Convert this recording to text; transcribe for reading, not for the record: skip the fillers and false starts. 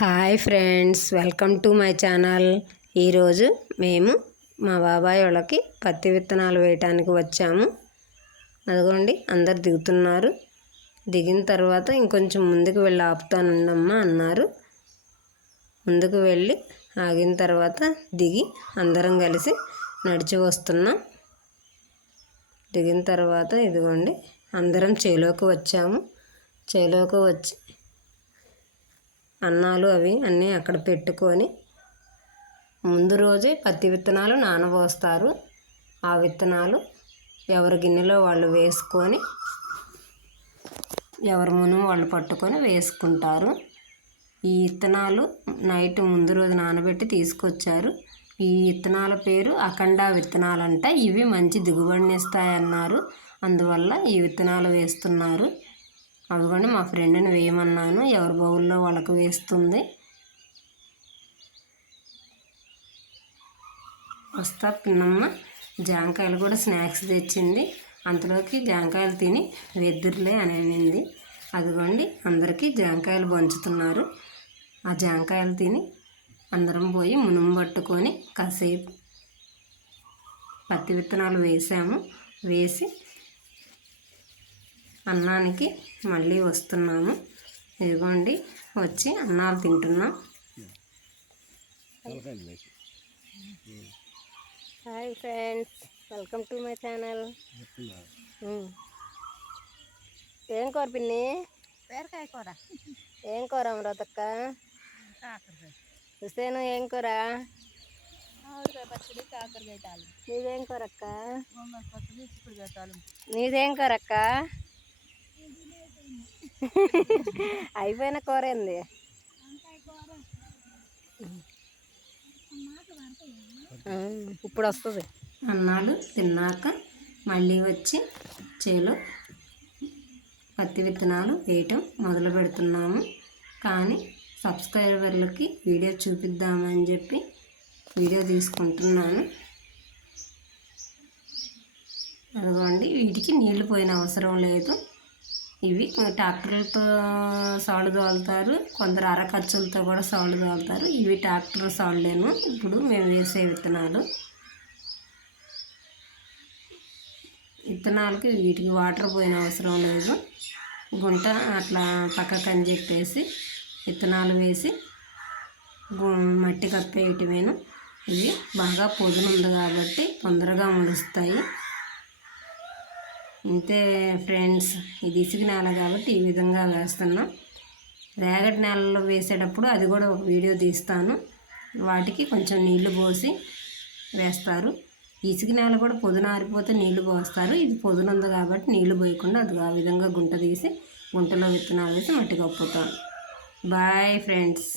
Hi friends, welcome to my channel. ఈరోజు మేము మా బాబాయ్ వాళ్ళకి పత్తి విత్తనాలు వేయటానికి వచ్చాము. అదిగోండి, అందరు దిగుతున్నారు. దిగిన తర్వాత ఇంకొంచెం ముందుకు వెళ్ళి ఆపుతానుండమ్మా అన్నారు. ముందుకు వెళ్ళి ఆగిన తర్వాత దిగి అందరం కలిసి నడిచి వస్తున్నాం. దిగిన తర్వాత ఇదిగోండి అందరం చేలోకి వచ్చాము. చేలోకి వచ్చి అన్నాలు అవి అన్నీ అక్కడ పెట్టుకొని ముందు రోజే పత్తి విత్తనాలు నానబోస్తారు. ఆ విత్తనాలు ఎవరి గిన్నెలో వాళ్ళు వేసుకొని ఎవరి మునుము వాళ్ళు పట్టుకొని వేసుకుంటారు. ఈ విత్తనాలు నైట్ ముందు రోజు నానబెట్టి తీసుకొచ్చారు. ఈ విత్తనాల పేరు అఖండ విత్తనాలంట. ఇవి మంచి దిగుబడిని ఇస్తాయన్నారు. అందువల్ల ఈ విత్తనాలు వేస్తున్నారు. అవిగోండి మా ఫ్రెండ్ని వేయమన్నాను. ఎవరి బౌల్లో వాళ్ళకు వేస్తుంది. వస్తా పిన్నమ్మ జాంకాయలు కూడా స్నాక్స్ తెచ్చింది. అంతలోకి జాంకాయలు తిని వెద్దురులే అని అనింది. అదిగోండి అందరికీ జాంకాయలు పంచుతున్నారు. ఆ జాంకాయలు తిని అందరం పోయి మునుము పట్టుకొని కాసేపు పత్తి విత్తనాలు వేసాము. వేసి అన్నానికి మళ్ళీ వస్తున్నాము. ఇదిగోండి వచ్చి అన్నాలు తింటున్నాం. Hi friends, welcome to my channel. ఏం కూర పిన్ని? బీరకాయ కూర. ఏం కూర అమృతక్క? హుసేను ఏం కూర? మామిడికాయ పచ్చడి, కాకరకాయ తాలింపు. నీదేం కూర అక్క? గోంగూర పచ్చడి, చిక్కుడుకాయ తాలింపు. నీదేం కూర అక్క? అయిపోయిన కూర ఏంది? ఇప్పుడు వస్తుంది. అన్నాలు తిన్నాక మళ్ళీ వచ్చి చేలో పత్తి విత్తనాలు వేయటం మొదలు పెడుతున్నాము. కానీ సబ్స్క్రైబర్లకి వీడియో చూపిద్దామని చెప్పి వీడియో తీసుకుంటున్నాను. అదిగోండి, వీటికి నీళ్లు పోయిన అవసరం లేదు. ఇవి ట్రాక్టర్లతో సాళ్ళు తోలుతారు, కొందరు అరకచ్చులతో కూడా సాళ్ళు తోలుతారు. ఇవి ట్రాక్టర్ సాళ్ళేను. ఇప్పుడు మేము వేసే విత్తనాలకి వీటికి వాటర్ పోయిన అవసరం లేదు. గుంట అట్లా పక్కకని చెప్పేసి విత్తనాలు వేసి మట్టి కప్పేయటమేను. ఇవి బాగా పొదునుంది కాబట్టి తొందరగా ముడుస్తాయి. ఇంతే ఫ్రెండ్స్, ఇది ఇసుక నేల కాబట్టి ఈ విధంగా వేస్తున్నాం. రేగడి నేలలో వేసేటప్పుడు అది కూడా ఒక వీడియో తీస్తాను. వాటికి కొంచెం నీళ్లు పోసి వేస్తారు. ఇసుక నేల కూడా పొదున ఆరిపోతే నీళ్లు పోస్తారు. ఇది పొదునుంది కాబట్టి నీళ్లు పోయకుండా అది ఆ విధంగా గుంట తీసి గుంటలో విత్తనాలు వేసి మట్టి కప్పుతాను. Bye friends.